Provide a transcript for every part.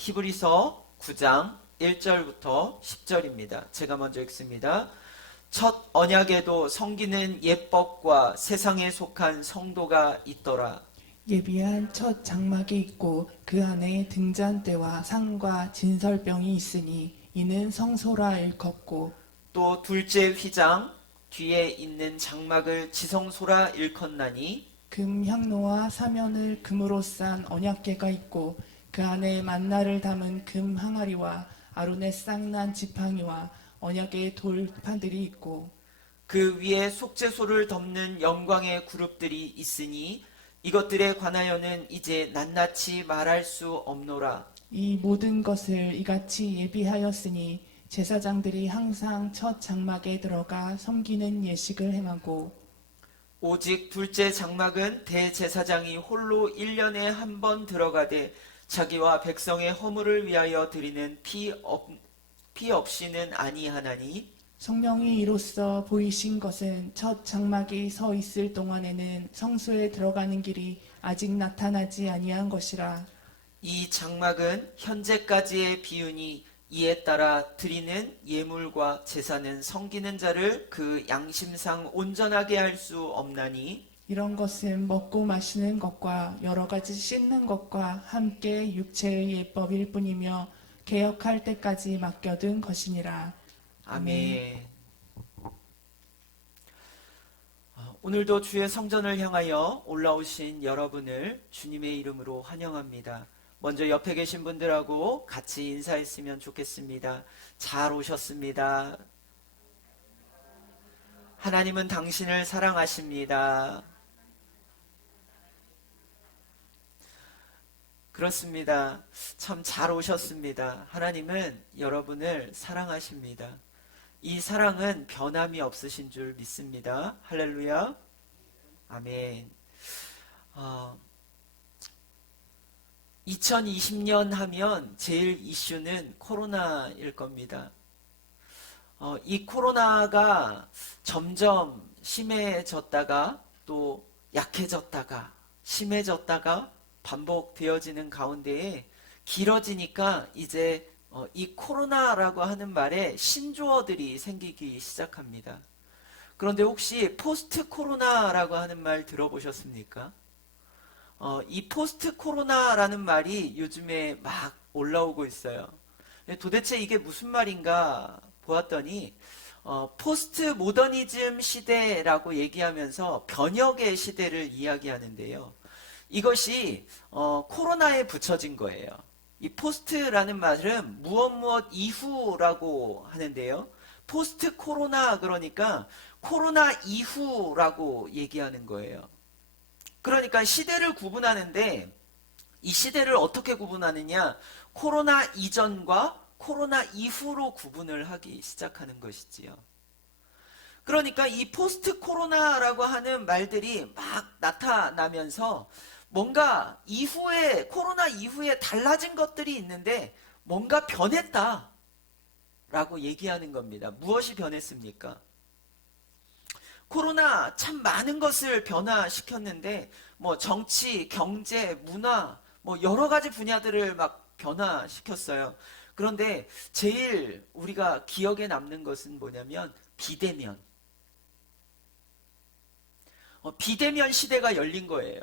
히브리서 9장 1절부터 10절입니다. 제가 먼저 읽습니다. 첫 언약에도 섬기는 예법과 세상에 속한 성도가 있더라. 예비한 첫 장막이 있고 그 안에 등잔대와 상과 진설병이 있으니 이는 성소라 일컫고, 또 둘째 휘장 뒤에 있는 장막을 지성소라 일컫나니 금 향로와 사면을 금으로 싼 언약궤가 있고 그 안에 만나를 담은 금 항아리와 아론의 쌍난 지팡이와 언약의 돌판들이 있고, 그 위에 속죄소를 덮는 영광의 그룹들이 있으니 이것들에 관하여는 이제 낱낱이 말할 수 없노라. 이 모든 것을 이같이 예비하였으니 제사장들이 항상 첫 장막에 들어가 섬기는 예식을 행하고, 오직 둘째 장막은 대제사장이 홀로 1년에 한 번 들어가되 자기와 백성의 허물을 위하여 드리는 피 없이는 아니하나니, 성령이 이로써 보이신 것은 첫 장막이 서 있을 동안에는 성소에 들어가는 길이 아직 나타나지 아니한 것이라. 이 장막은 현재까지의 비유니 이에 따라 드리는 예물과 제사는 섬기는 자를 그 양심상 온전하게 할 수 없나니, 이런 것은 먹고 마시는 것과 여러 가지 씻는 것과 함께 육체의 예법일 뿐이며 개혁할 때까지 맡겨둔 것이니라. 아멘. 오늘도 주의 성전을 향하여 올라오신 여러분을 주님의 이름으로 환영합니다. 먼저 옆에 계신 분들하고 같이 인사했으면 좋겠습니다. 잘 오셨습니다. 하나님은 당신을 사랑하십니다. 그렇습니다. 참 잘 오셨습니다. 하나님은 여러분을 사랑하십니다. 이 사랑은 변함이 없으신 줄 믿습니다. 할렐루야. 아멘. 2020년 하면 제일 이슈는 코로나일 겁니다. 이 코로나가 점점 심해졌다가 또 약해졌다가 심해졌다가 반복되어지는 가운데에 길어지니까 이제 이 코로나라고 하는 말에 신조어들이 생기기 시작합니다. 그런데 혹시 포스트 코로나라고 하는 말 들어보셨습니까? 이 포스트 코로나라는 말이 요즘에 막 올라오고 있어요. 도대체 이게 무슨 말인가 보았더니 포스트 모더니즘 시대라고 얘기하면서 변혁의 시대를 이야기하는데요. 이것이 코로나에 붙여진 거예요. 이 포스트라는 말은 무엇 이후라고 하는데요. 포스트 코로나 그러니까 코로나 이후라고 얘기하는 거예요. 그러니까 시대를 구분하는데 이 시대를 어떻게 구분하느냐? 코로나 이전과 코로나 이후로 구분을 하기 시작하는 것이지요. 그러니까 이 포스트 코로나라고 하는 말들이 막 나타나면서 뭔가 이후에 코로나 이후에 달라진 것들이 있는데 뭔가 변했다 라고 얘기하는 겁니다. 무엇이 변했습니까? 코로나 참 많은 것을 변화시켰는데 뭐 정치, 경제, 문화 뭐 여러 가지 분야들을 막 변화시켰어요. 그런데 제일 우리가 기억에 남는 것은 뭐냐면 비대면. 비대면 시대가 열린 거예요.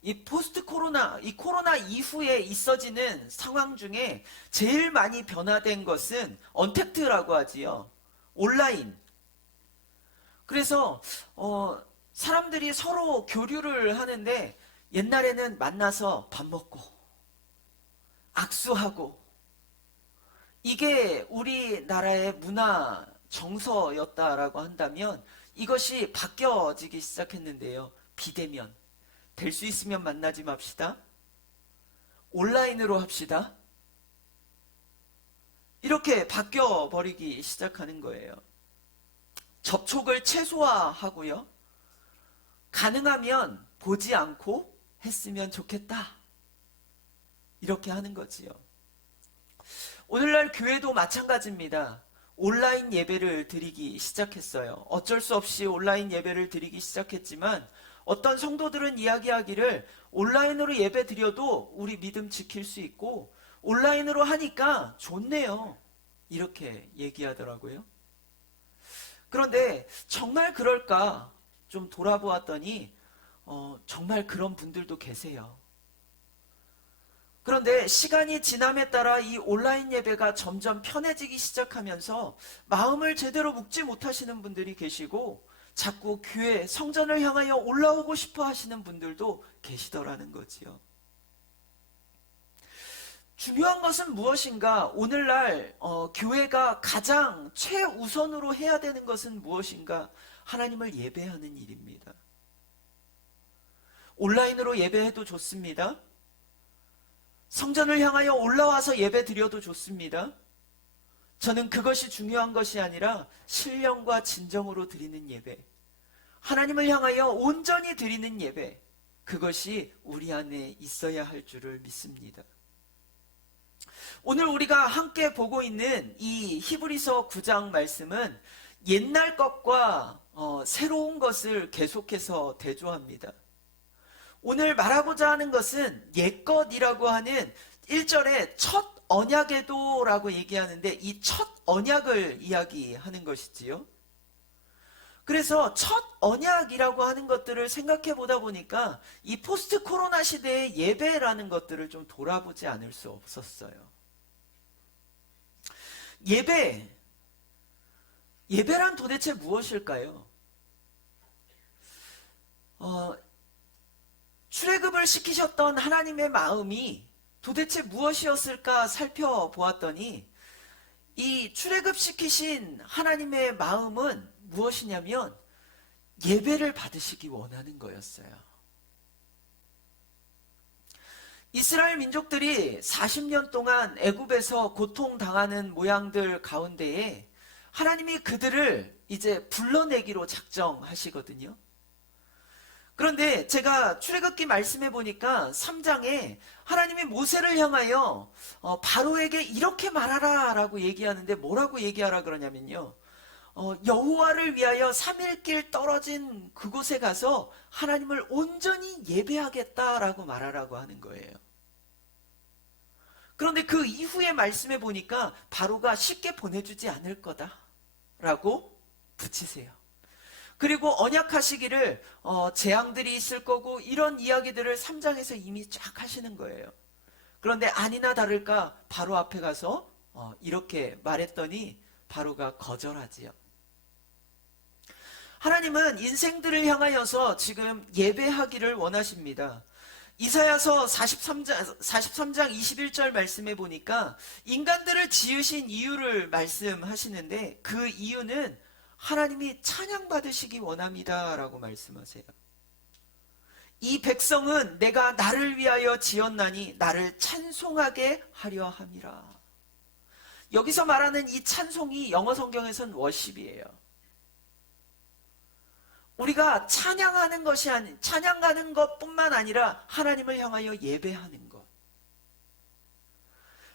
이 포스트 코로나, 이 코로나 이후에 있어지는 상황 중에 제일 많이 변화된 것은 언택트라고 하지요. 온라인. 그래서 사람들이 서로 교류를 하는데 옛날에는 만나서 밥 먹고 악수하고 이게 우리나라의 문화 정서였다라고 한다면 이것이 바뀌어지기 시작했는데요. 비대면. 될 수 있으면 만나지 맙시다. 온라인으로 합시다. 이렇게 바뀌어 버리기 시작하는 거예요. 접촉을 최소화하고요. 가능하면 보지 않고 했으면 좋겠다. 이렇게 하는 거지요. 오늘날 교회도 마찬가지입니다. 온라인 예배를 드리기 시작했어요. 어쩔 수 없이 온라인 예배를 드리기 시작했지만 어떤 성도들은 이야기하기를 온라인으로 예배 드려도 우리 믿음 지킬 수 있고 온라인으로 하니까 좋네요. 이렇게 얘기하더라고요. 그런데 정말 그럴까 좀 돌아보았더니 정말 그런 분들도 계세요. 그런데 시간이 지남에 따라 이 온라인 예배가 점점 편해지기 시작하면서 마음을 제대로 묶지 못하시는 분들이 계시고 자꾸 교회, 성전을 향하여 올라오고 싶어 하시는 분들도 계시더라는 거지요. 중요한 것은 무엇인가? 오늘날 교회가 가장 최우선으로 해야 되는 것은 무엇인가? 하나님을 예배하는 일입니다. 온라인으로 예배해도 좋습니다. 성전을 향하여 올라와서 예배 드려도 좋습니다. 저는 그것이 중요한 것이 아니라 신령과 진정으로 드리는 예배, 하나님을 향하여 온전히 드리는 예배, 그것이 우리 안에 있어야 할 줄을 믿습니다. 오늘 우리가 함께 보고 있는 이 히브리서 9장 말씀은 옛날 것과 새로운 것을 계속해서 대조합니다. 오늘 말하고자 하는 것은 옛것이라고 하는 1절에 첫 언약에도 라고 얘기하는데 이 첫 언약을 이야기하는 것이지요. 그래서 첫 언약이라고 하는 것들을 생각해 보다 보니까 이 포스트 코로나 시대의 예배라는 것들을 좀 돌아보지 않을 수 없었어요. 예배란 도대체 무엇일까요? 출애굽을 시키셨던 하나님의 마음이 도대체 무엇이었을까 살펴보았더니 이 출애굽시키신 하나님의 마음은 무엇이냐면 예배를 받으시기 원하는 거였어요. 이스라엘 민족들이 40년 동안 애굽에서 고통당하는 모양들 가운데에 하나님이 그들을 이제 불러내기로 작정하시거든요. 그런데 제가 출애굽기 말씀해 보니까 3장에 하나님이 모세를 향하여 바로에게 이렇게 말하라 라고 얘기하는데 뭐라고 얘기하라 그러냐면요. 여호와를 위하여 3일 떨어진 그곳에 가서 하나님을 온전히 예배하겠다라고 말하라고 하는 거예요. 그런데 그 이후에 말씀해 보니까 바로가 쉽게 보내주지 않을 거다라고 붙이세요. 그리고 언약하시기를 재앙들이 있을 거고 이런 이야기들을 3장에서 이미 쫙 하시는 거예요. 그런데 아니나 다를까 바로 앞에 가서 이렇게 말했더니 바로가 거절하지요. 하나님은 인생들을 향하여서 지금 예배하기를 원하십니다. 이사야서 43장 21절 말씀해 보니까 인간들을 지으신 이유를 말씀하시는데 그 이유는 하나님이 찬양받으시기 원합니다 라고 말씀하세요. 이 백성은 내가 나를 위하여 지었나니 나를 찬송하게 하려 함이라. 여기서 말하는 이 찬송이 영어 성경에서는 워십이에요. 우리가 찬양하는 것이 찬양하는 것뿐만 아니라 하나님을 향하여 예배하는 것.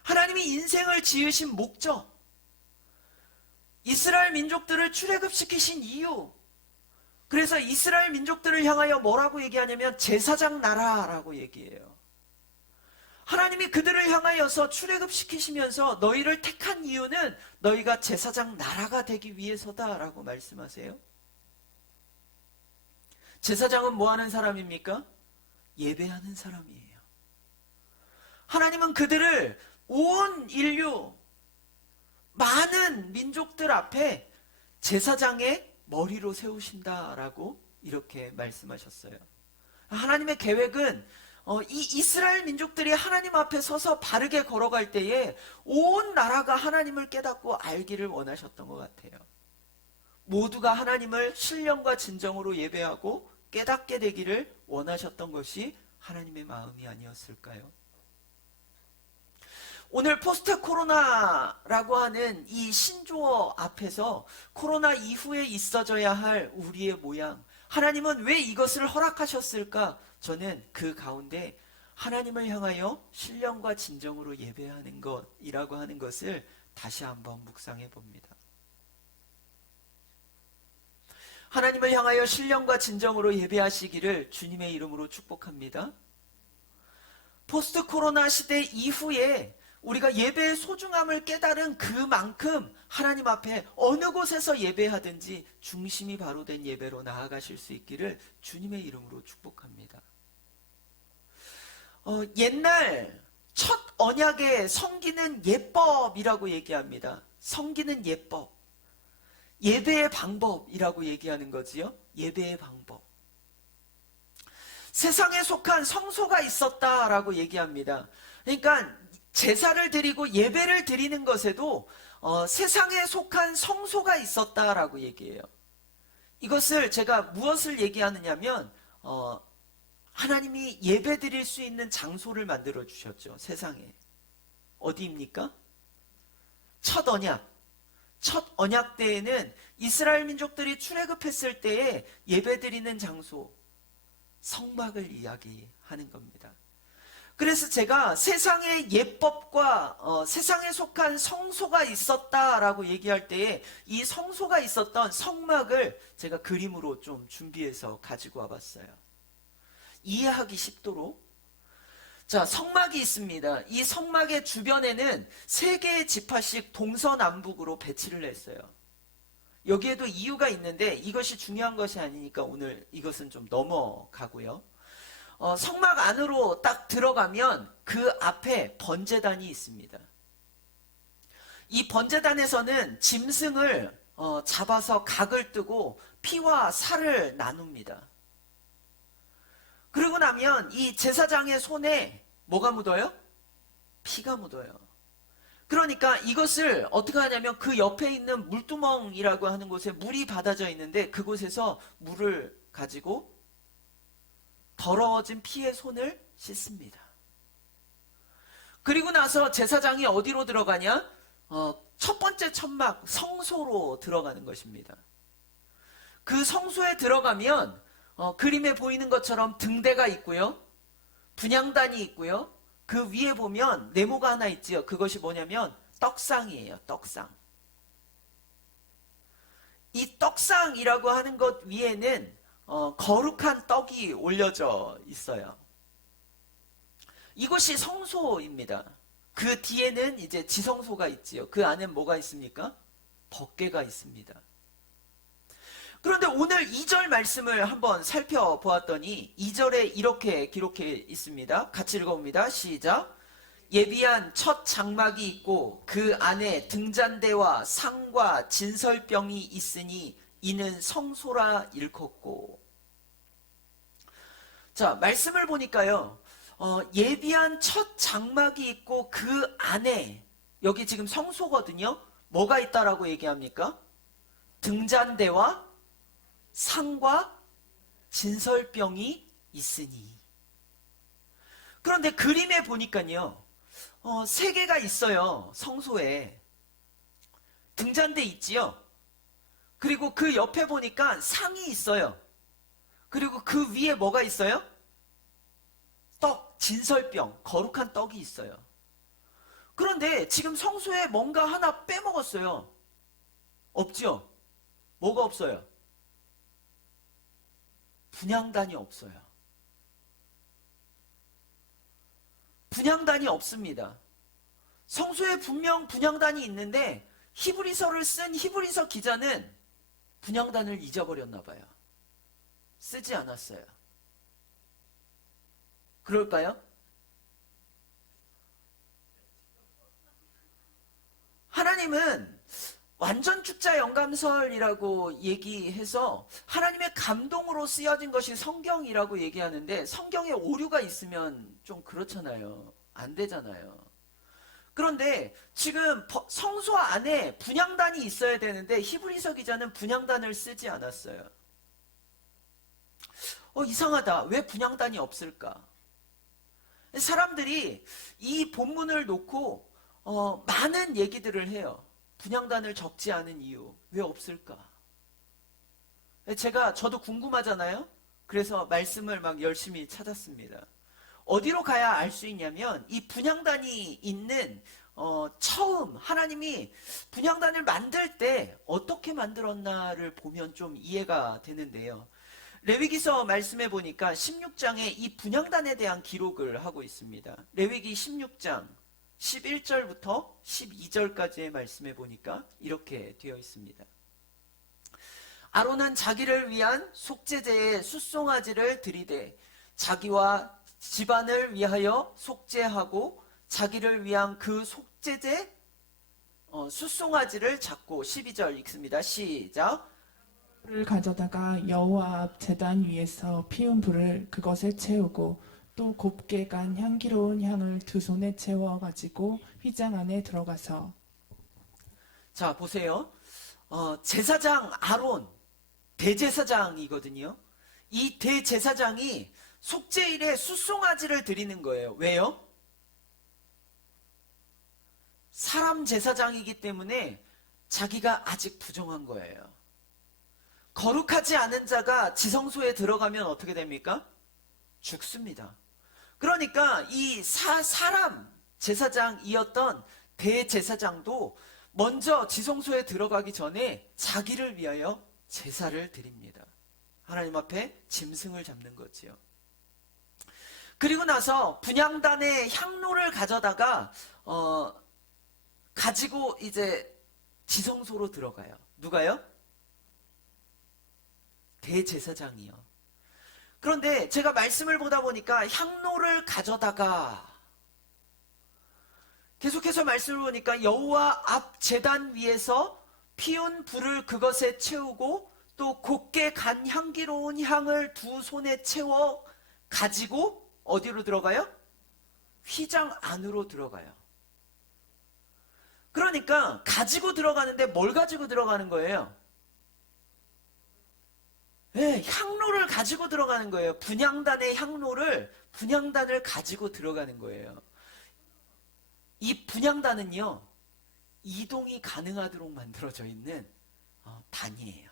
하나님이 인생을 지으신 목적, 이스라엘 민족들을 출애굽시키신 이유, 그래서 이스라엘 민족들을 향하여 뭐라고 얘기하냐면 제사장 나라라고 얘기해요. 하나님이 그들을 향하여서 출애굽시키시면서 너희를 택한 이유는 너희가 제사장 나라가 되기 위해서다라고 말씀하세요. 제사장은 뭐 하는 사람입니까? 예배하는 사람이에요. 하나님은 그들을 온 인류, 많은 민족들 앞에 제사장의 머리로 세우신다라고 이렇게 말씀하셨어요. 하나님의 계획은 이 이스라엘 민족들이 하나님 앞에 서서 바르게 걸어갈 때에 온 나라가 하나님을 깨닫고 알기를 원하셨던 것 같아요. 모두가 하나님을 신령과 진정으로 예배하고 깨닫게 되기를 원하셨던 것이 하나님의 마음이 아니었을까요? 오늘 포스트 코로나라고 하는 이 신조어 앞에서 코로나 이후에 있어져야 할 우리의 모양, 하나님은 왜 이것을 허락하셨을까? 저는 그 가운데 하나님을 향하여 신령과 진정으로 예배하는 것이라고 하는 것을 다시 한번 묵상해 봅니다. 하나님을 향하여 신령과 진정으로 예배하시기를 주님의 이름으로 축복합니다. 포스트 코로나 시대 이후에 우리가 예배의 소중함을 깨달은 그만큼 하나님 앞에 어느 곳에서 예배하든지 중심이 바로 된 예배로 나아가실 수 있기를 주님의 이름으로 축복합니다. 옛날 첫 언약의 성기는 예법이라고 얘기합니다. 성기는 예법. 예배의 방법이라고 얘기하는 거지요. 예배의 방법. 세상에 속한 성소가 있었다라고 얘기합니다. 그러니까 제사를 드리고 예배를 드리는 것에도 세상에 속한 성소가 있었다라고 얘기해요. 이것을 제가 무엇을 얘기하느냐면 하나님이 예배 드릴 수 있는 장소를 만들어 주셨죠. 세상에. 어디입니까? 첫 언약. 첫 언약 때에는 이스라엘 민족들이 출애굽했을 때에 예배 드리는 장소, 성막을 이야기하는 겁니다. 그래서 제가 세상의 예법과 세상에 속한 성소가 있었다라고 얘기할 때에 이 성소가 있었던 성막을 제가 그림으로 좀 준비해서 가지고 와봤어요. 이해하기 쉽도록. 자, 성막이 있습니다. 이 성막의 주변에는 3개의 지파씩 동서남북으로 배치를 했어요. 여기에도 이유가 있는데 이것이 중요한 것이 아니니까 오늘 이것은 좀 넘어가고요. 성막 안으로 딱 들어가면 그 앞에 번제단이 있습니다. 이 번제단에서는 짐승을 잡아서 각을 뜨고 피와 살을 나눕니다. 그러고 나면 이 제사장의 손에 뭐가 묻어요? 피가 묻어요. 그러니까 이것을 어떻게 하냐면 그 옆에 있는 물두멍이라고 하는 곳에 물이 받아져 있는데 그곳에서 물을 가지고 더러워진 피의 손을 씻습니다. 그리고 나서 제사장이 어디로 들어가냐? 첫 번째 천막 성소로 들어가는 것입니다. 그 성소에 들어가면 그림에 보이는 것처럼 등대가 있고요. 분향단이 있고요. 그 위에 보면 네모가 하나 있지요. 그것이 뭐냐면 떡상이에요. 떡상. 이 떡상이라고 하는 것 위에는 거룩한 떡이 올려져 있어요. 이것이 성소입니다. 그 뒤에는 이제 지성소가 있지요. 그 안에 뭐가 있습니까? 법궤가 있습니다. 그런데 오늘 2절 말씀을 한번 살펴보았더니 2절에 이렇게 기록해 있습니다. 같이 읽어봅니다. 시작. 예비한 첫 장막이 있고 그 안에 등잔대와 상과 진설병이 있으니 이는 성소라 일컫고. 자, 말씀을 보니까요. 예비한 첫 장막이 있고 그 안에 여기 지금 성소거든요. 뭐가 있다라고 얘기합니까? 등잔대와 상과 진설병이 있으니. 그런데 그림에 보니까요. 3개가 있어요. 성소에. 등잔대 있지요. 그리고 그 옆에 보니까 상이 있어요. 그리고 그 위에 뭐가 있어요? 떡, 진설병, 거룩한 떡이 있어요. 그런데 지금 성소에 뭔가 하나 빼먹었어요. 없죠? 뭐가 없어요? 분향단이 없어요. 분향단이 없습니다. 성소에 분명 분향단이 있는데 히브리서를 쓴 히브리서 기자는 분향단을 잊어버렸나 봐요. 쓰지 않았어요. 그럴까요? 하나님은 완전 축자 영감설이라고 얘기해서 하나님의 감동으로 쓰여진 것이 성경이라고 얘기하는데 성경에 오류가 있으면 좀 그렇잖아요. 안 되잖아요. 그런데 지금 성소 안에 분향단이 있어야 되는데 히브리서 기자는 분향단을 쓰지 않았어요. 이상하다. 왜 분향단이 없을까? 사람들이 이 본문을 놓고 많은 얘기들을 해요. 분향단을 적지 않은 이유. 왜 없을까? 저도 궁금하잖아요. 그래서 말씀을 막 열심히 찾았습니다. 어디로 가야 알 수 있냐면 이 분향단이 있는 처음 하나님이 분향단을 만들 때 어떻게 만들었나를 보면 좀 이해가 되는데요. 레위기서 말씀해 보니까 16장에 이 분향단에 대한 기록을 하고 있습니다. 레위기 16장 11절부터 12절까지의 말씀에 보니까 이렇게 되어 있습니다. 아론은 자기를 위한 속죄제에 숫송아지를 드리되 자기와 집안을 위하여 속죄하고 자기를 위한 그 속죄제 숫송아지를 잡고 12절 읽습니다. 시작. 불을 가져다가 여호와 앞 제단 위에서 피운 불을 그것에 채우고 또 곱게 간 향기로운 향을 두 손에 채워 가지고 휘장 안에 들어가서. 자, 보세요. 제사장 아론, 대제사장이거든요. 이 대제사장이 속죄일에 숫송아지를 드리는 거예요. 왜요? 사람 제사장이기 때문에 자기가 아직 부정한 거예요. 거룩하지 않은 자가 지성소에 들어가면 어떻게 됩니까? 죽습니다. 그러니까 이 사람 제사장이었던 대제사장도 먼저 지성소에 들어가기 전에 자기를 위하여 제사를 드립니다. 하나님 앞에 짐승을 잡는 거지요. 그리고 나서 분향단의 향로를 가져다가 가지고 이제 지성소로 들어가요. 누가요? 대제사장이요. 그런데 제가 말씀을 보다 보니까 향로를 가져다가 계속해서 말씀을 보니까 여호와 앞 제단 위에서 피운 불을 그것에 채우고 또 곱게 간 향기로운 향을 두 손에 채워 가지고 어디로 들어가요? 휘장 안으로 들어가요. 그러니까 가지고 들어가는데 뭘 가지고 들어가는 거예요? 네, 향로를 가지고 들어가는 거예요. 분향단의 분향단을 가지고 들어가는 거예요. 이 분향단은요, 이동이 가능하도록 만들어져 있는 단이에요.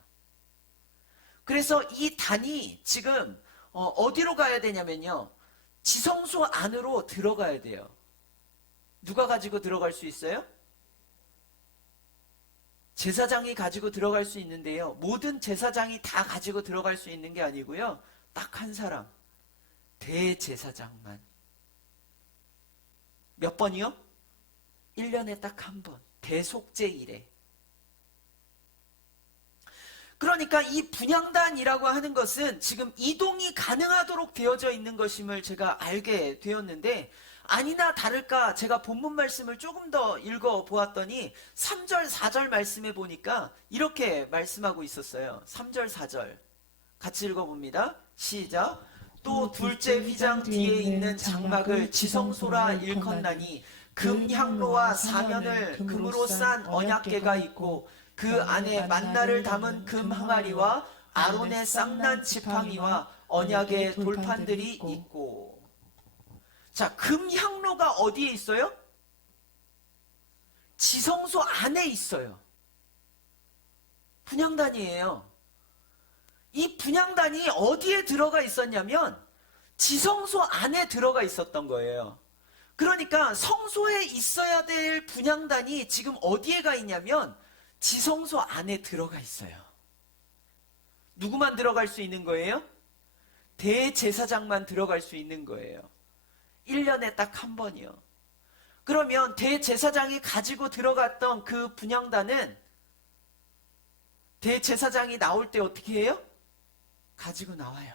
그래서 이 단이 지금 어디로 가야 되냐면요, 지성소 안으로 들어가야 돼요. 누가 가지고 들어갈 수 있어요? 제사장이 가지고 들어갈 수 있는데요. 모든 제사장이 다 가지고 들어갈 수 있는 게 아니고요. 딱 한 사람. 대제사장만. 몇 번이요? 1년에 딱 한 번. 대속죄일에. 그러니까 이 분향단이라고 하는 것은 지금 이동이 가능하도록 되어져 있는 것임을 제가 알게 되었는데, 아니나 다를까 제가 본문 말씀을 조금 더 읽어보았더니 3절, 4절 말씀에 보니까 이렇게 말씀하고 있었어요. 3절, 4절 같이 읽어봅니다. 시작. 또 둘째 휘장 뒤에 있는 장막을 지성소라 일컫나니 금향로와 사면을 금으로 싼 언약궤가 있고 그 안에 만나를 담은 금 항아리와 아론의 쌍난 지팡이와 언약의 돌판들이 있고. 자, 금향로가 어디에 있어요? 지성소 안에 있어요. 분향단이에요. 이 분향단이 어디에 들어가 있었냐면 지성소 안에 들어가 있었던 거예요. 그러니까 성소에 있어야 될 분향단이 지금 어디에 가 있냐면 지성소 안에 들어가 있어요. 누구만 들어갈 수 있는 거예요? 대제사장만 들어갈 수 있는 거예요. 1년에 딱 한 번이요. 그러면 대제사장이 가지고 들어갔던 그 분향단은 대제사장이 나올 때 어떻게 해요? 가지고 나와요.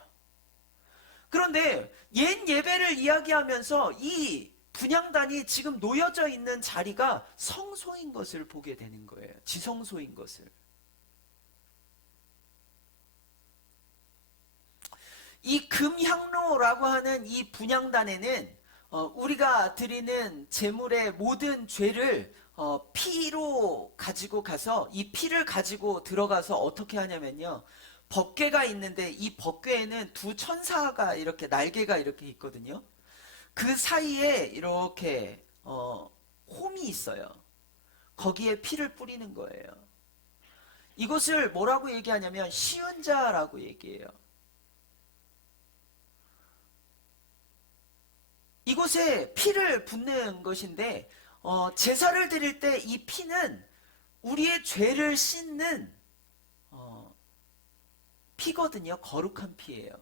그런데 옛 예배를 이야기하면서 이 분향단이 지금 놓여져 있는 자리가 성소인 것을 보게 되는 거예요. 지성소인 것을. 이 금향로라고 하는 이 분향단에는 우리가 드리는 제물의 모든 죄를 피로 가지고 가서 이 피를 가지고 들어가서 어떻게 하냐면요. 법궤가 있는데 이 법궤에는 두 천사가 이렇게 날개가 이렇게 있거든요. 그 사이에 이렇게 홈이 있어요. 거기에 피를 뿌리는 거예요. 이것을 뭐라고 얘기하냐면 시은자라고 얘기해요. 이곳에 피를 붓는 것인데 제사를 드릴 때 이 피는 우리의 죄를 씻는 피거든요. 거룩한 피예요.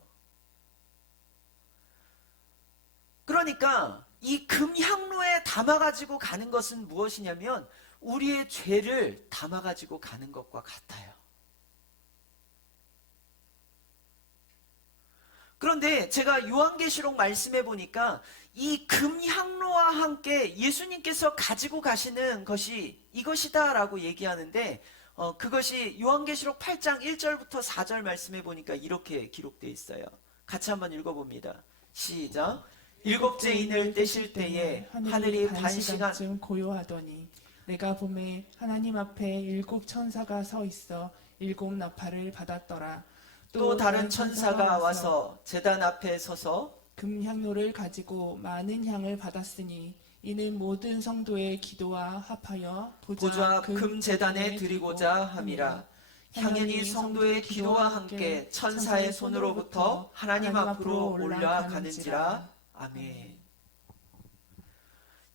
그러니까 이 금향로에 담아가지고 가는 것은 무엇이냐면 우리의 죄를 담아가지고 가는 것과 같아요. 그런데 제가 요한계시록 말씀해 보니까 이 금향로와 함께 예수님께서 가지고 가시는 것이 이것이다 라고 얘기하는데 그것이 요한계시록 8장 1절부터 4절 말씀해 보니까 이렇게 기록되어 있어요. 같이 한번 읽어봅니다. 시작. 일곱째 인을 떼실 때에 하늘이 반시간쯤 고요하더니 내가 보매 하나님 앞에 일곱 천사가 서 있어 일곱 나팔을 받았더라. 또 다른 천사가 와서 제단 앞에 서서 금향로를 가지고 많은 향을 받았으니 이는 모든 성도의 기도와 합하여 보좌 금제단에 드리고자 함이라. 향연이 성도의 기도와 함께 천사의 손으로부터 하나님 앞으로 올라가는지라. 아멘.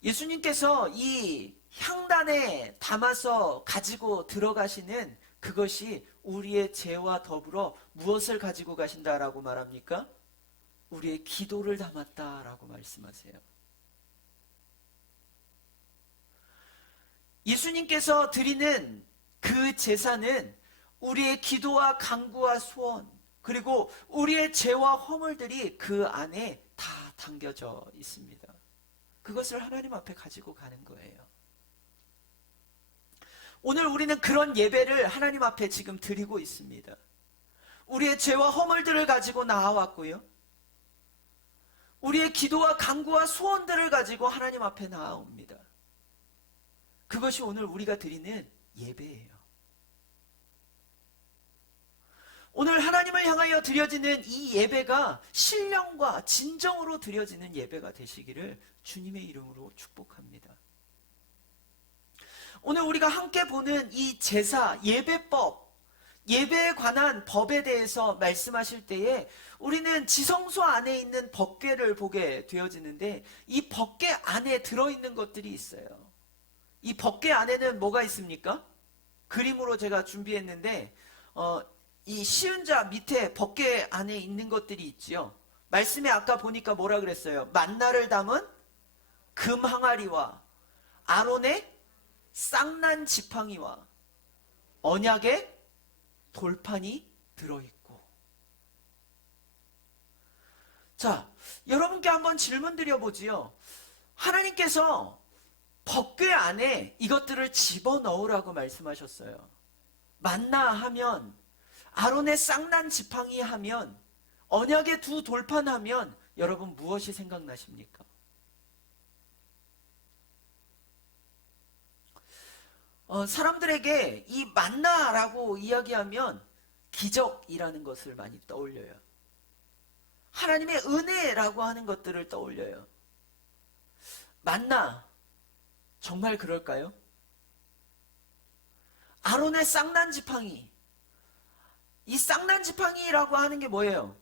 예수님께서 이 향단에 담아서 가지고 들어가시는 그것이 우리의 죄와 더불어 무엇을 가지고 가신다라고 말합니까? 우리의 기도를 담았다라고 말씀하세요. 예수님께서 드리는 그 제사는 우리의 기도와 간구와 소원, 그리고 우리의 죄와 허물들이 그 안에 다 담겨져 있습니다. 그것을 하나님 앞에 가지고 가는 거예요. 오늘 우리는 그런 예배를 하나님 앞에 지금 드리고 있습니다. 우리의 죄와 허물들을 가지고 나아왔고요. 우리의 기도와 간구와 소원들을 가지고 하나님 앞에 나아옵니다. 그것이 오늘 우리가 드리는 예배예요. 오늘 하나님을 향하여 드려지는 이 예배가 신령과 진정으로 드려지는 예배가 되시기를 주님의 이름으로 축복합니다. 오늘 우리가 함께 보는 이 제사, 예배법, 예배에 관한 법에 대해서 말씀하실 때에 우리는 지성소 안에 있는 법궤를 보게 되어지는데 이 법궤 안에 들어있는 것들이 있어요. 이 법궤 안에는 뭐가 있습니까? 그림으로 제가 준비했는데 이 시은자 밑에 법궤 안에 있는 것들이 있지요. 말씀에 아까 보니까 뭐라 그랬어요? 만나를 담은 금 항아리와 아론의 쌍난 지팡이와 언약의 돌판이 들어있고. 자, 여러분께 한번 질문 드려보지요. 하나님께서 법궤 안에 이것들을 집어넣으라고 말씀하셨어요. 만나 하면, 아론의 쌍난 지팡이 하면, 언약의 두 돌판 하면 여러분 무엇이 생각나십니까? 사람들에게 이 만나라고 이야기하면 기적이라는 것을 많이 떠올려요. 하나님의 은혜라고 하는 것들을 떠올려요. 만나, 정말 그럴까요? 아론의 쌍난 지팡이, 이 쌍난 지팡이라고 하는 게 뭐예요?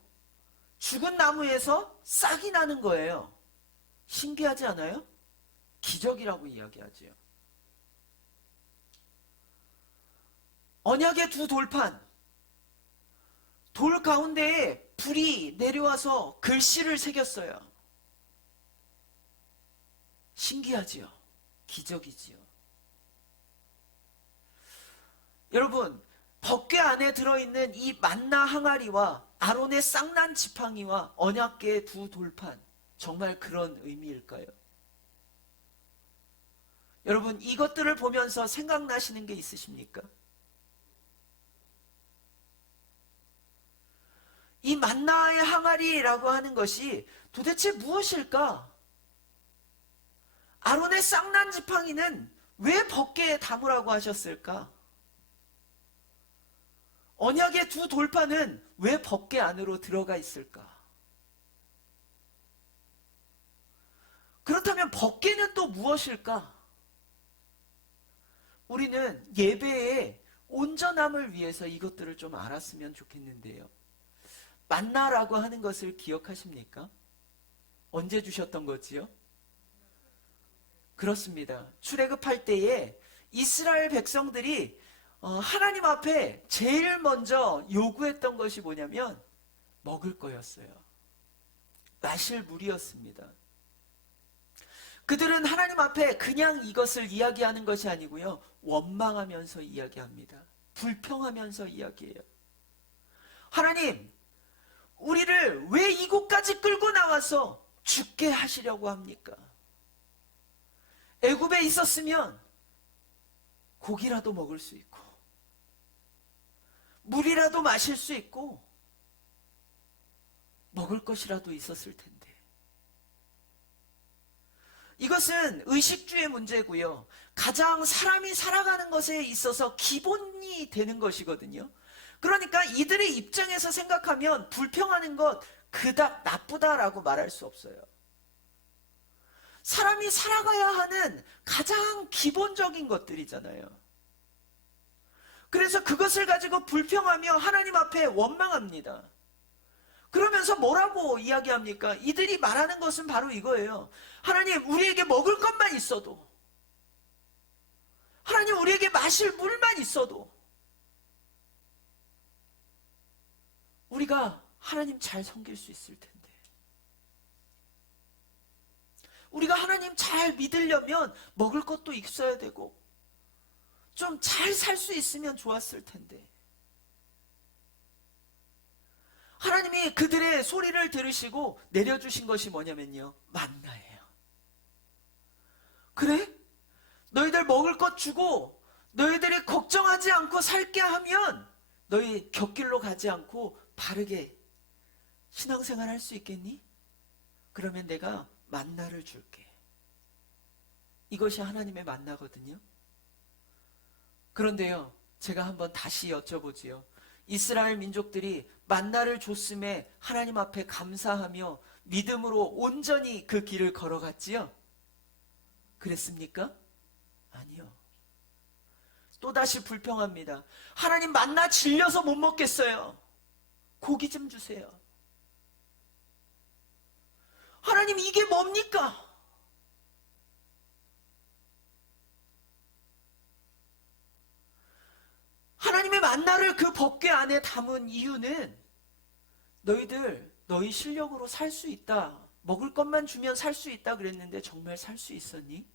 죽은 나무에서 싹이 나는 거예요. 신기하지 않아요? 기적이라고 이야기하지요. 언약의 두 돌판, 돌 가운데에 불이 내려와서 글씨를 새겼어요. 신기하지요? 기적이지요. 여러분, 법궤 안에 들어있는 이 만나 항아리와 아론의 쌍난 지팡이와 언약궤의 두 돌판, 정말 그런 의미일까요? 여러분, 이것들을 보면서 생각나시는 게 있으십니까? 이 만나의 항아리라고 하는 것이 도대체 무엇일까? 아론의 쌍난 지팡이는 왜 법궤에 담으라고 하셨을까? 언약의 두 돌판은 왜 법궤 안으로 들어가 있을까? 그렇다면 법궤는 또 무엇일까? 우리는 예배의 온전함을 위해서 이것들을 좀 알았으면 좋겠는데요. 만나라고 하는 것을 기억하십니까? 언제 주셨던 거지요? 그렇습니다. 출애굽할 때에 이스라엘 백성들이 하나님 앞에 제일 먼저 요구했던 것이 뭐냐면 먹을 거였어요. 마실 물이었습니다. 그들은 하나님 앞에 그냥 이것을 이야기하는 것이 아니고요, 원망하면서 이야기합니다. 불평하면서 이야기해요. 하나님, 우리를 왜 이곳까지 끌고 나와서 죽게 하시려고 합니까? 애굽에 있었으면 고기라도 먹을 수 있고 물이라도 마실 수 있고 먹을 것이라도 있었을 텐데. 이것은 의식주의 문제고요, 가장 사람이 살아가는 것에 있어서 기본이 되는 것이거든요. 그러니까 이들의 입장에서 생각하면 불평하는 것 그닥 나쁘다라고 말할 수 없어요. 사람이 살아가야 하는 가장 기본적인 것들이잖아요. 그래서 그것을 가지고 불평하며 하나님 앞에 원망합니다. 그러면서 뭐라고 이야기합니까? 이들이 말하는 것은 바로 이거예요. 하나님, 우리에게 먹을 것만 있어도, 하나님, 우리에게 마실 물만 있어도 우리가 하나님 잘 섬길 수 있을 텐데, 우리가 하나님 잘 믿으려면 먹을 것도 있어야 되고 좀 잘 살 수 있으면 좋았을 텐데. 하나님이 그들의 소리를 들으시고 내려주신 것이 뭐냐면요, 만나예요. 그래? 너희들 먹을 것 주고 너희들이 걱정하지 않고 살게 하면 너희 곁길로 가지 않고 바르게 신앙생활 할 수 있겠니? 그러면 내가 만나를 줄게. 이것이 하나님의 만나거든요. 그런데요, 제가 한번 다시 여쭤보지요. 이스라엘 민족들이 만나를 줬음에 하나님 앞에 감사하며 믿음으로 온전히 그 길을 걸어갔지요? 그랬습니까? 아니요. 또다시 불평합니다. 하나님, 만나 질려서 못 먹겠어요. 고기 좀 주세요. 하나님, 이게 뭡니까? 하나님의 만나를 그 법궤 안에 담은 이유는 너희들 너희 실력으로 살 수 있다, 먹을 것만 주면 살 수 있다 그랬는데 정말 살 수 있었니?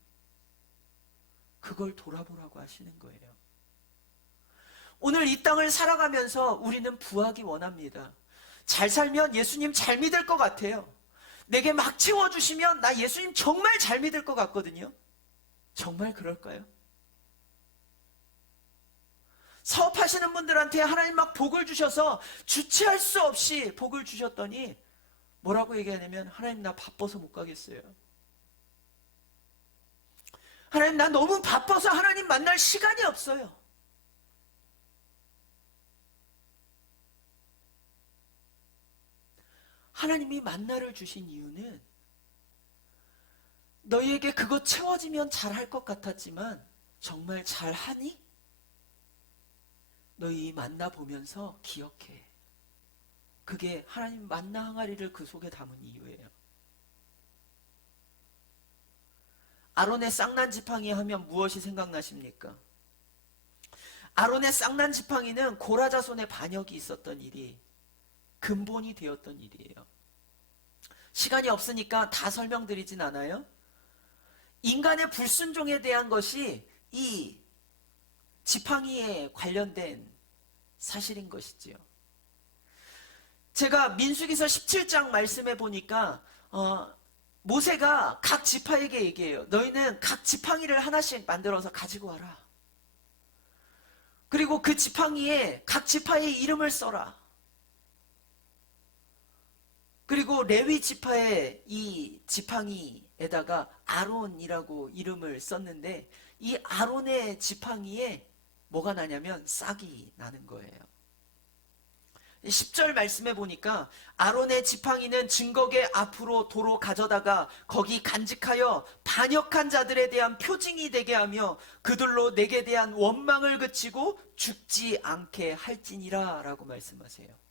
그걸 돌아보라고 하시는 거예요. 오늘 이 땅을 살아가면서 우리는 부하기 원합니다. 잘 살면 예수님 잘 믿을 것 같아요. 내게 막 채워주시면 나 예수님 정말 잘 믿을 것 같거든요. 정말 그럴까요? 사업하시는 분들한테 하나님 막 복을 주셔서 주체할 수 없이 복을 주셨더니 뭐라고 얘기하냐면, 하나님, 나 바빠서 못 가겠어요. 하나님, 나 너무 바빠서 하나님 만날 시간이 없어요. 하나님이 만나를 주신 이유는 너희에게 그것 채워지면 잘할 것 같았지만 정말 잘하니? 너희 만나 보면서 기억해. 그게 하나님 만나 항아리를 그 속에 담은 이유예요. 아론의 쌍난 지팡이 하면 무엇이 생각나십니까? 아론의 쌍난 지팡이는 고라자손의 반역이 있었던 일이 근본이 되었던 일이에요. 시간이 없으니까 다 설명드리진 않아요. 인간의 불순종에 대한 것이 이 지팡이에 관련된 사실인 것이지요. 제가 민수기서 17장 말씀해 보니까 모세가 각 지파에게 얘기해요. 너희는 각 지팡이를 하나씩 만들어서 가지고 와라. 그리고 그 지팡이에 각 지파의 이름을 써라. 그리고 레위 지파의 이 지팡이에다가 아론이라고 이름을 썼는데, 이 아론의 지팡이에 뭐가 나냐면 싹이 나는 거예요. 10절 말씀해 보니까 아론의 지팡이는 증거계 앞으로 도로 가져다가 거기 간직하여 반역한 자들에 대한 표징이 되게 하며 그들로 내게 대한 원망을 그치고 죽지 않게 할지니라 라고 말씀하세요.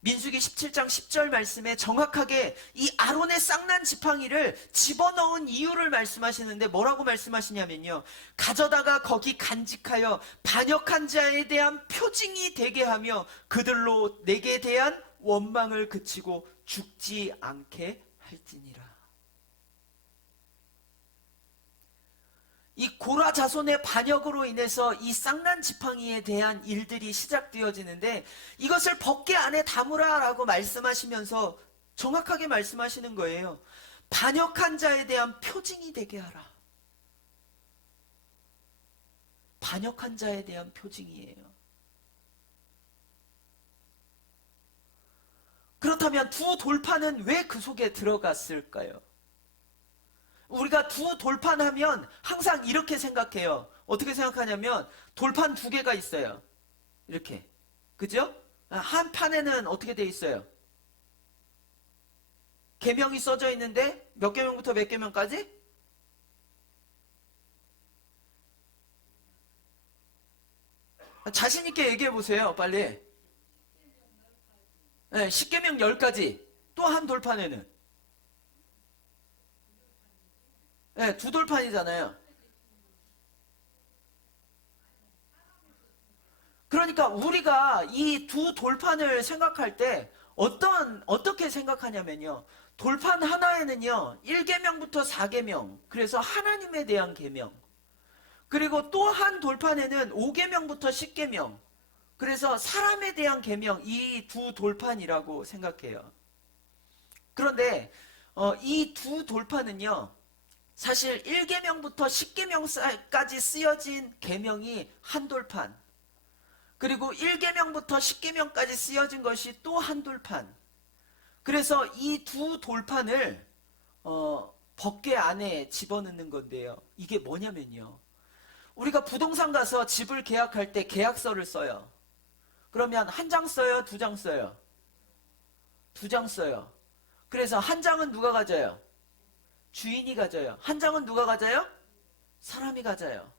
민수기 17장 10절 말씀에 정확하게 이 아론의 쌍난 지팡이를 집어넣은 이유를 말씀하시는데 뭐라고 말씀하시냐면요, 가져다가 거기 간직하여 반역한 자에 대한 표징이 되게 하며 그들로 내게 대한 원망을 그치고 죽지 않게 할지니라. 이 고라 자손의 반역으로 인해서 이 쌍난 지팡이에 대한 일들이 시작되어지는데, 이것을 법궤 안에 담으라 라고 말씀하시면서 정확하게 말씀하시는 거예요. 반역한 자에 대한 표징이 되게 하라. 반역한 자에 대한 표징이에요. 그렇다면 두 돌판은 왜 그 속에 들어갔을까요? 우리가 두 돌판하면 항상 이렇게 생각해요. 어떻게 생각하냐면 돌판 두 개가 있어요. 이렇게. 그죠? 한 판에는 어떻게 돼 있어요? 계명이 써져 있는데 몇 계명부터 몇 계명까지? 자신 있게 얘기해 보세요. 빨리. 네, 10계명 10가지. 또 한 돌판에는 네, 두 돌판이잖아요. 그러니까 우리가 이 두 돌판을 생각할 때 어떻게 생각하냐면요. 돌판 하나에는요, 1계명부터 4계명, 그래서 하나님에 대한 계명. 그리고 또 한 돌판에는 5계명부터 10계명, 그래서 사람에 대한 계명, 이 두 돌판이라고 생각해요. 그런데 이 두 돌판은요, 사실 1계명부터 10계명까지 쓰여진 계명이 한 돌판, 그리고 1계명부터 10계명까지 쓰여진 것이 또 한 돌판. 그래서 이 두 돌판을 법궤 안에 집어넣는 건데요. 이게 뭐냐면요. 우리가 부동산 가서 집을 계약할 때 계약서를 써요. 그러면 한 장 써요? 두 장 써요? 두 장 써요. 그래서 한 장은 누가 가져요? 주인이 가져요. 한 장은 누가 가져요? 사람이 가져요.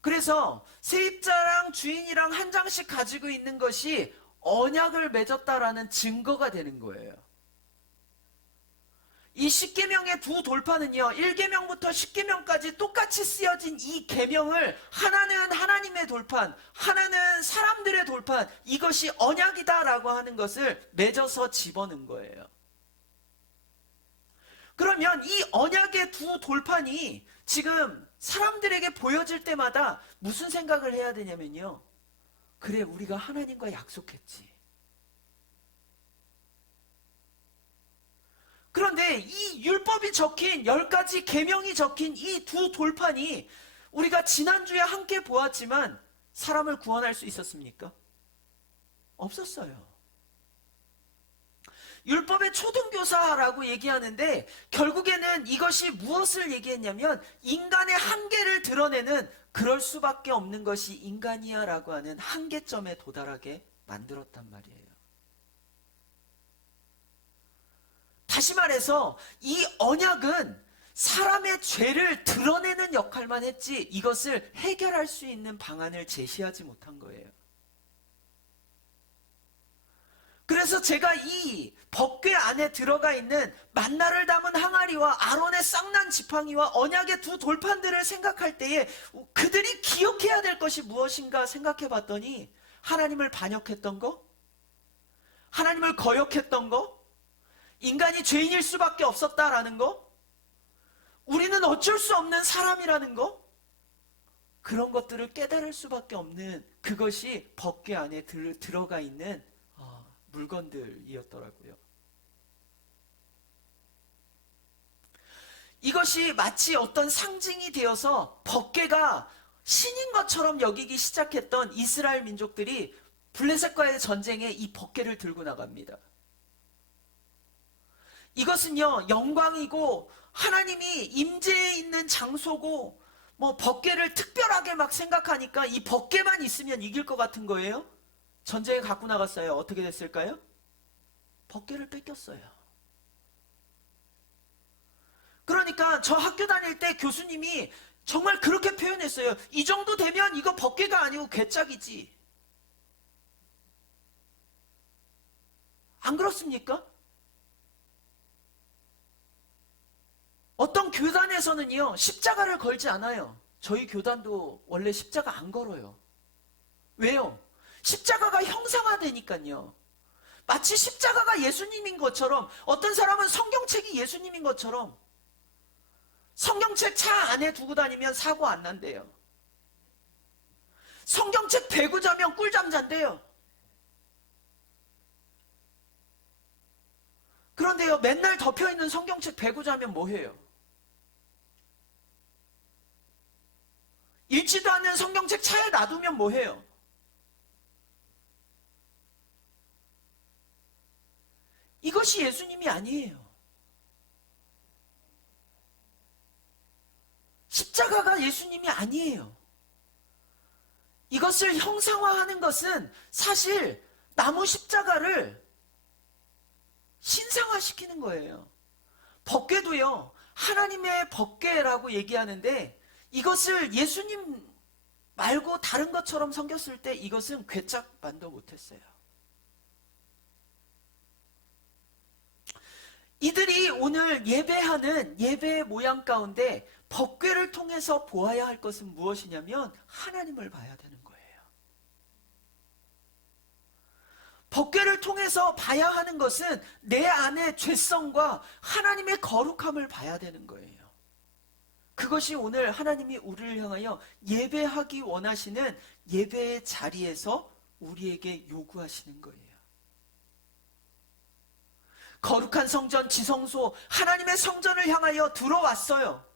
그래서 세입자랑 주인이랑 한 장씩 가지고 있는 것이 언약을 맺었다라는 증거가 되는 거예요. 이 10계명의 두 돌판은요, 1계명부터 10계명까지 똑같이 쓰여진 이 계명을 하나는 하나님의 돌판, 하나는 사람들의 돌판, 이것이 언약이다라고 하는 것을 맺어서 집어넣은 거예요. 그러면 이 언약의 두 돌판이 지금 사람들에게 보여질 때마다 무슨 생각을 해야 되냐면요. 그래, 우리가 하나님과 약속했지. 그런데 이 율법이 적힌 10가지 계명이 적힌 이 두 돌판이 우리가 지난주에 함께 보았지만 사람을 구원할 수 있었습니까? 없었어요. 율법의 초등교사라고 얘기하는데 결국에는 이것이 무엇을 얘기했냐면 인간의 한계를 드러내는 그럴 수밖에 없는 것이 인간이야 라고 하는 한계점에 도달하게 만들었단 말이에요. 다시 말해서 이 언약은 사람의 죄를 드러내는 역할만 했지 이것을 해결할 수 있는 방안을 제시하지 못한 거예요. 그래서 제가 이 법궤 안에 들어가 있는 만나를 담은 항아리와 아론의 쌍난 지팡이와 언약의 두 돌판들을 생각할 때에 그들이 기억해야 될 것이 무엇인가 생각해 봤더니 하나님을 반역했던 거, 하나님을 거역했던 거, 인간이 죄인일 수밖에 없었다라는 거, 우리는 어쩔 수 없는 사람이라는 거, 그런 것들을 깨달을 수밖에 없는 그것이 법궤 안에 들어가 있는 물건들이었더라고요. 이것이 마치 어떤 상징이 되어서 법궤가 신인 것처럼 여기기 시작했던 이스라엘 민족들이 블레셋과의 전쟁에 이 법궤를 들고 나갑니다. 이것은요, 영광이고 하나님이 임재해 있는 장소고 법궤를 특별하게 막 생각하니까 이 법궤만 있으면 이길 것 같은 거예요. 전쟁에 갖고 나갔어요. 어떻게 됐을까요? 법궤를 뺏겼어요. 그러니까 저 학교 다닐 때 교수님이 정말 그렇게 표현했어요. 이 정도 되면 이거 법궤가 아니고 괴짝이지. 안 그렇습니까? 어떤 교단에서는요, 십자가를 걸지 않아요. 저희 교단도 원래 십자가 안 걸어요. 왜요? 십자가가 형상화되니까요. 마치 십자가가 예수님인 것처럼, 어떤 사람은 성경책이 예수님인 것처럼 성경책 차 안에 두고 다니면 사고 안 난대요. 성경책 베고 자면 꿀잠 잔대요. 그런데요, 맨날 덮여있는 성경책 베고 자면 뭐해요? 읽지도 않는 성경책 차에 놔두면 뭐해요? 이것이 예수님이 아니에요. 십자가가 예수님이 아니에요. 이것을 형상화하는 것은 사실 나무 십자가를 신상화시키는 거예요. 법궤도요, 하나님의 법궤라고 얘기하는데, 이것을 예수님 말고 다른 것처럼 섬겼을 때 이것은 괴짝만도 못했어요. 이들이 오늘 예배하는 예배의 모양 가운데 법궤를 통해서 보아야 할 것은 무엇이냐면 하나님을 봐야 되는 거예요. 법궤를 통해서 봐야 하는 것은 내 안의 죄성과 하나님의 거룩함을 봐야 되는 거예요. 그것이 오늘 하나님이 우리를 향하여 예배하기 원하시는 예배의 자리에서 우리에게 요구하시는 거예요. 거룩한 성전, 지성소, 하나님의 성전을 향하여 들어왔어요.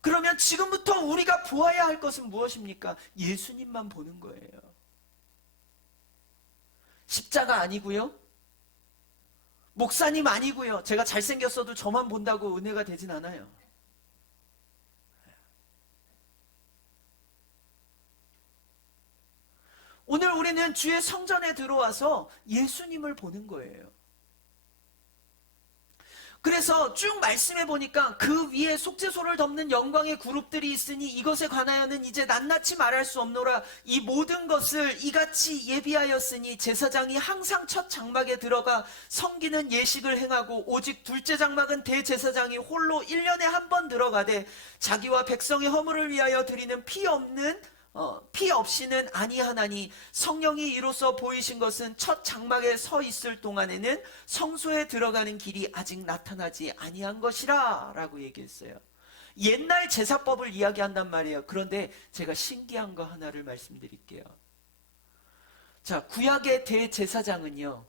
그러면 지금부터 우리가 보아야 할 것은 무엇입니까? 예수님만 보는 거예요. 십자가 아니고요, 목사님 아니고요, 제가 잘생겼어도 저만 본다고 은혜가 되진 않아요. 오늘 우리는 주의 성전에 들어와서 예수님을 보는 거예요. 그래서 쭉 말씀해 보니까 그 위에 속죄소를 덮는 영광의 그룹들이 있으니 이것에 관하여는 이제 낱낱이 말할 수 없노라. 이 모든 것을 이같이 예비하였으니 제사장이 항상 첫 장막에 들어가 섬기는 예식을 행하고, 오직 둘째 장막은 대제사장이 홀로 1년에 한 번 들어가되 자기와 백성의 허물을 위하여 드리는 피 없이는 아니하나니, 성령이 이로써 보이신 것은 첫 장막에 서 있을 동안에는 성소에 들어가는 길이 아직 나타나지 아니한 것이라 라고 얘기했어요. 옛날 제사법을 이야기한단 말이에요. 그런데 제가 신기한 거 하나를 말씀드릴게요. 자, 구약의 대제사장은요,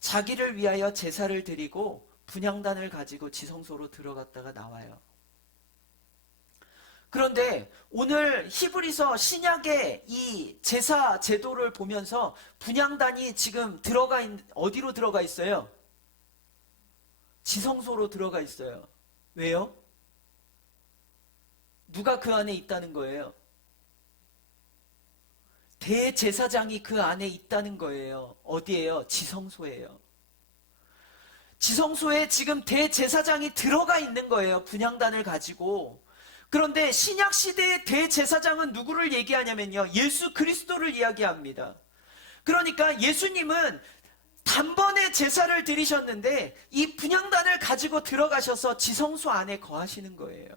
자기를 위하여 제사를 드리고 분향단을 가지고 지성소로 들어갔다가 나와요. 그런데 오늘 히브리서 신약의 이 제사 제도를 보면서 분향단이 지금 어디로 들어가 있어요? 지성소로 들어가 있어요. 왜요? 누가 그 안에 있다는 거예요? 대제사장이 그 안에 있다는 거예요. 어디예요? 지성소예요. 지성소에 지금 대제사장이 들어가 있는 거예요. 분향단을 가지고. 그런데 신약 시대의 대제사장은 누구를 얘기하냐면요, 예수 그리스도를 이야기합니다. 그러니까 예수님은 단번에 제사를 드리셨는데 이 분향단을 가지고 들어가셔서 지성소 안에 거하시는 거예요.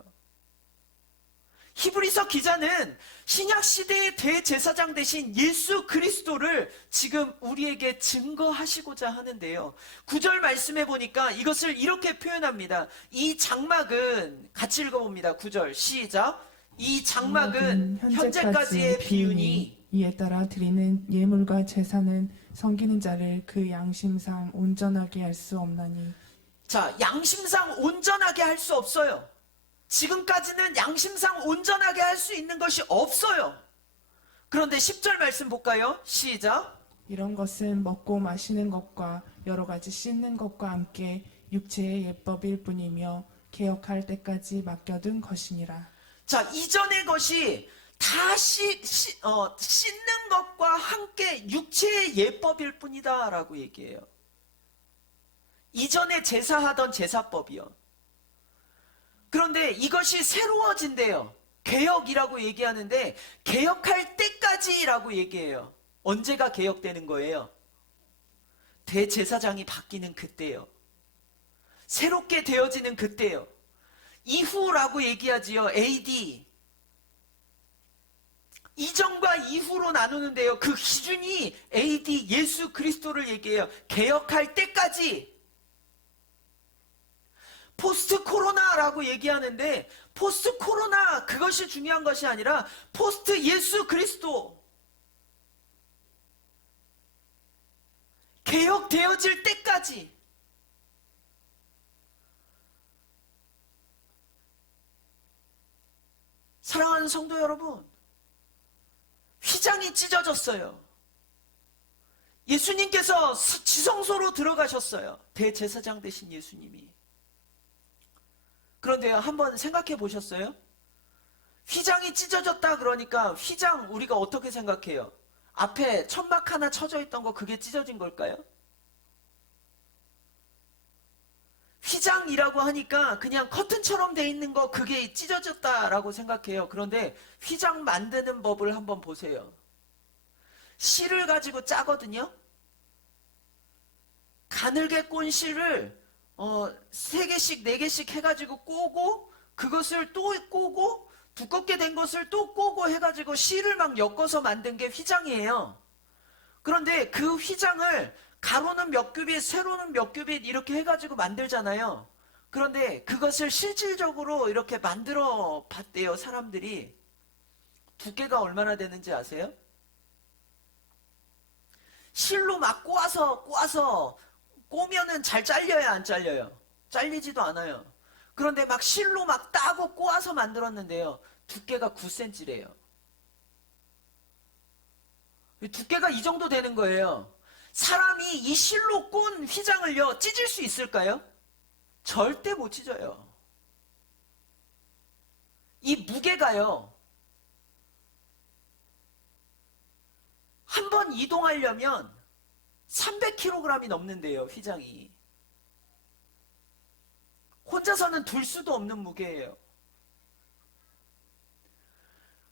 히브리서 기자는 신약 시대의 대제사장 대신 예수 그리스도를 지금 우리에게 증거하시고자 하는데요. 9절 말씀해 보니까 이것을 이렇게 표현합니다. 이 장막은, 같이 읽어봅니다. 9절 시작. 이 장막은 현재까지의 비유니, 이에 따라 드리는 예물과 제사는 섬기는 자를 그 양심상 온전하게 할 수 없나니. 자, 양심상 온전하게 할 수 없어요. 지금까지는 양심상 온전하게 할 수 있는 것이 없어요. 그런데 10절 말씀 볼까요? 시작. 이런 것은 먹고 마시는 것과 여러 가지 씻는 것과 함께 육체의 예법일 뿐이며 개혁할 때까지 맡겨둔 것이니라. 자, 이전의 것이 다 씻는 것과 함께 육체의 예법일 뿐이다 라고 얘기해요. 이전에 제사하던 제사법이요. 그런데 이것이 새로워진대요. 개혁이라고 얘기하는데 개혁할 때까지라고 얘기해요. 언제가 개혁되는 거예요? 대제사장이 바뀌는 그때요. 새롭게 되어지는 그때요. 이후라고 얘기하지요. AD. 이전과 이후로 나누는데요. 그 기준이 AD 예수 그리스도를 얘기해요. 개혁할 때까지. 포스트 코로나라고 얘기하는데 포스트 코로나 그것이 중요한 것이 아니라 포스트 예수 그리스도. 개혁되어질 때까지. 사랑하는 성도 여러분, 휘장이 찢어졌어요. 예수님께서 지성소로 들어가셨어요. 대제사장 되신 예수님이. 그런데요, 한번 생각해 보셨어요? 휘장이 찢어졌다 그러니까 휘장 우리가 어떻게 생각해요? 앞에 천막 하나 쳐져 있던 거 그게 찢어진 걸까요? 휘장이라고 하니까 그냥 커튼처럼 돼 있는 거 그게 찢어졌다라고 생각해요. 그런데 휘장 만드는 법을 한번 보세요. 실을 가지고 짜거든요. 가늘게 꼰 실을 3개씩 4개씩 해가지고 꼬고 그것을 또 꼬고 두껍게 된 것을 또 꼬고 해가지고 실을 막 엮어서 만든 게 휘장이에요. 그런데 그 휘장을 가로는 몇 큐빗, 세로는 몇 큐빗 이렇게 해가지고 만들잖아요. 그런데 그것을 실질적으로 이렇게 만들어 봤대요, 사람들이. 두께가 얼마나 되는지 아세요? 실로 막 꼬아서 꼬면은 잘 잘려야 안 잘려요? 잘리지도 않아요. 그런데 막 실로 막 따고 꼬아서 만들었는데요. 두께가 9cm래요. 두께가 이 정도 되는 거예요. 사람이 이 실로 꼰 휘장을요, 찢을 수 있을까요? 절대 못 찢어요. 이 무게가요, 한 번 이동하려면 300kg이 넘는데요, 휘장이. 혼자서는 둘 수도 없는 무게예요.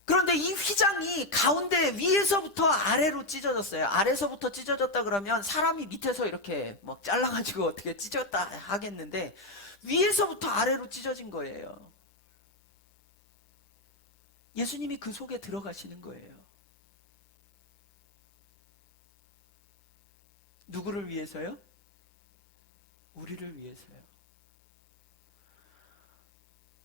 그런데 이 휘장이 가운데 위에서부터 아래로 찢어졌어요. 아래서부터 찢어졌다 그러면 사람이 밑에서 이렇게 막 잘라가지고 어떻게 찢었다 하겠는데 위에서부터 아래로 찢어진 거예요. 예수님이 그 속에 들어가시는 거예요. 누구를 위해서요? 우리를 위해서요.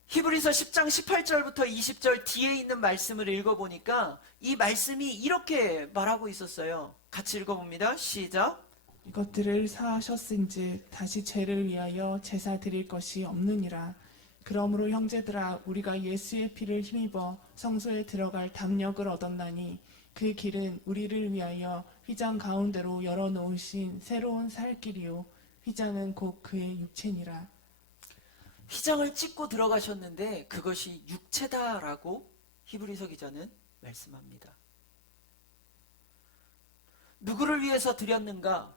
히브리서 10장 18절부터 20절 뒤에 있는 말씀을 읽어보니까 이 말씀이 이렇게 말하고 있었어요. 같이 읽어봅니다. 시작. 이것들을 사하셨은즉 다시 죄를 위하여 제사 드릴 것이 없느니라. 그러므로 형제들아 우리가 예수의 피를 힘입어 성소에 들어갈 담력을 얻었나니 그 길은 우리를 위하여 휘장 가운데로 열어놓으신 새로운 살 길이요 휘장은 곧 그의 육체니라. 휘장을 찢고 들어가셨는데 그것이 육체다라고 히브리서 기자는 말씀합니다. 누구를 위해서 드렸는가?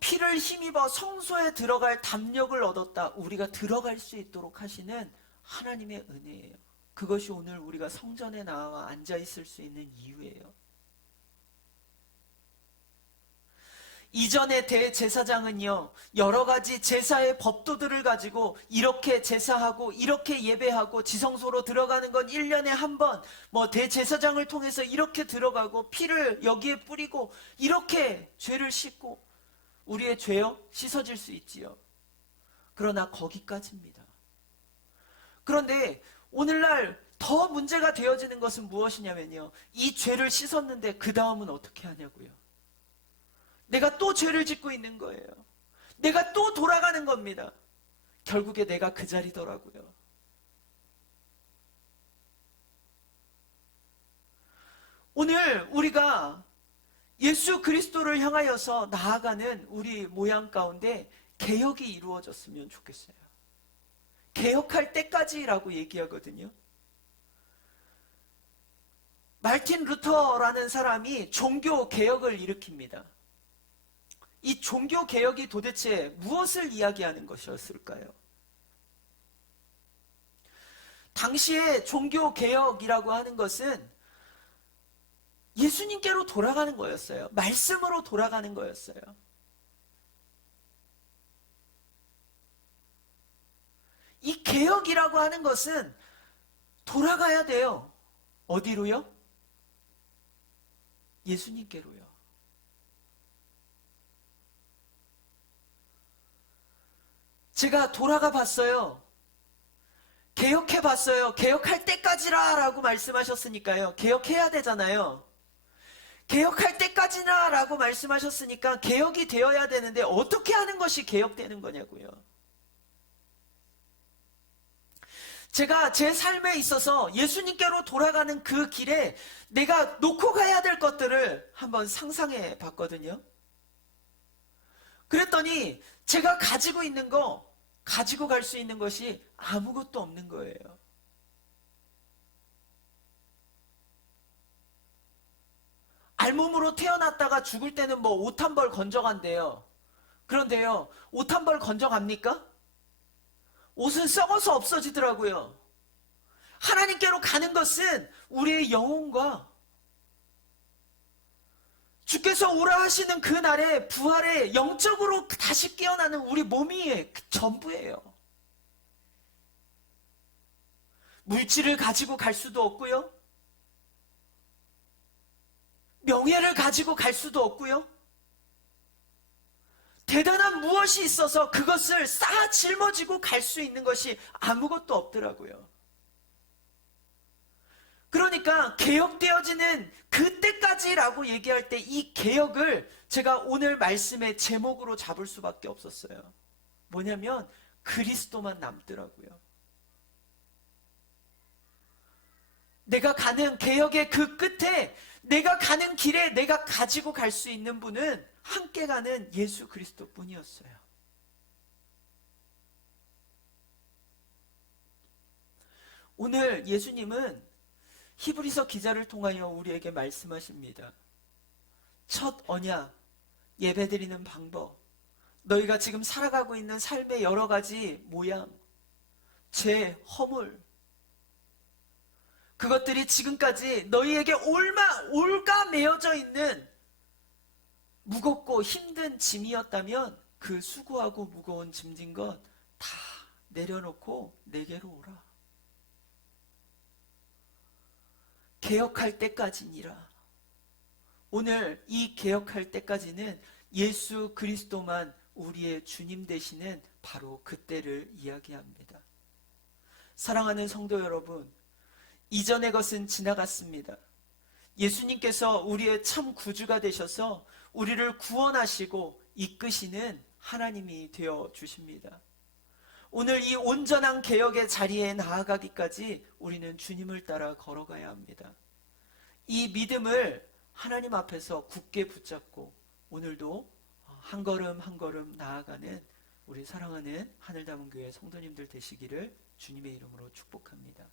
피를 힘입어 성소에 들어갈 담력을 얻었다. 우리가 들어갈 수 있도록 하시는 하나님의 은혜예요. 그것이 오늘 우리가 성전에 나와 앉아 있을 수 있는 이유예요. 이전의 대제사장은요, 여러 가지 제사의 법도들을 가지고 이렇게 제사하고 이렇게 예배하고 지성소로 들어가는 건 1년에 한 번, 대제사장을 통해서 이렇게 들어가고 피를 여기에 뿌리고 이렇게 죄를 씻고 우리의 죄요 씻어질 수 있지요. 그러나 거기까지입니다. 그런데 오늘날 더 문제가 되어지는 것은 무엇이냐면요, 이 죄를 씻었는데 그 다음은 어떻게 하냐고요. 내가 또 죄를 짓고 있는 거예요. 내가 또 돌아가는 겁니다. 결국에 내가 그 자리더라고요. 오늘 우리가 예수 그리스도를 향하여서 나아가는 우리 모양 가운데 개혁이 이루어졌으면 좋겠어요. 개혁할 때까지라고 얘기하거든요. 말틴 루터라는 사람이 종교 개혁을 일으킵니다. 이 종교 개혁이 도대체 무엇을 이야기하는 것이었을까요? 당시에 종교 개혁이라고 하는 것은 예수님께로 돌아가는 거였어요. 말씀으로 돌아가는 거였어요. 이 개혁이라고 하는 것은 돌아가야 돼요. 어디로요? 예수님께로요. 제가 돌아가 봤어요. 개혁해 봤어요. 개혁할 때까지라 라고 말씀하셨으니까요. 개혁해야 되잖아요. 개혁할 때까지나 라고 말씀하셨으니까 개혁이 되어야 되는데 어떻게 하는 것이 개혁되는 거냐고요. 제가 제 삶에 있어서 예수님께로 돌아가는 그 길에 내가 놓고 가야 될 것들을 한번 상상해 봤거든요. 그랬더니 제가 가지고 있는 거, 가지고 갈 수 있는 것이 아무것도 없는 거예요. 알몸으로 태어났다가 죽을 때는 뭐 옷 한 벌 건져간대요. 그런데요, 옷 한 벌 건져갑니까? 옷은 썩어서 없어지더라고요. 하나님께로 가는 것은 우리의 영혼과 주께서 오라 하시는 그 날에 부활에 영적으로 다시 깨어나는 우리 몸이 전부예요. 물질을 가지고 갈 수도 없고요. 명예를 가지고 갈 수도 없고요. 대단한 무엇이 있어서 그것을 쌓아 짊어지고 갈 수 있는 것이 아무것도 없더라고요. 그러니까 개혁되어지는 그때까지라고 얘기할 때 이 개혁을 제가 오늘 말씀의 제목으로 잡을 수밖에 없었어요. 뭐냐면 그리스도만 남더라고요. 내가 가는 개혁의 그 끝에, 내가 가는 길에 내가 가지고 갈 수 있는 분은 함께 가는 예수 그리스도 뿐이었어요. 오늘 예수님은 히브리서 기자를 통하여 우리에게 말씀하십니다. 첫 언약, 예배드리는 방법, 너희가 지금 살아가고 있는 삶의 여러 가지 모양, 죄, 허물, 그것들이 지금까지 너희에게 올가매어져 있는 무겁고 힘든 짐이었다면 그 수고하고 무거운 짐진 것 다 내려놓고 내게로 오라. 개혁할 때까지니라. 오늘 이 개혁할 때까지는 예수 그리스도만 우리의 주님 되시는 바로 그때를 이야기합니다. 사랑하는 성도 여러분, 이전의 것은 지나갔습니다. 예수님께서 우리의 참 구주가 되셔서 우리를 구원하시고 이끄시는 하나님이 되어 주십니다. 오늘 이 온전한 개혁의 자리에 나아가기까지 우리는 주님을 따라 걸어가야 합니다. 이 믿음을 하나님 앞에서 굳게 붙잡고 오늘도 한 걸음 한 걸음 나아가는 우리 사랑하는 하늘담은교회 성도님들 되시기를 주님의 이름으로 축복합니다.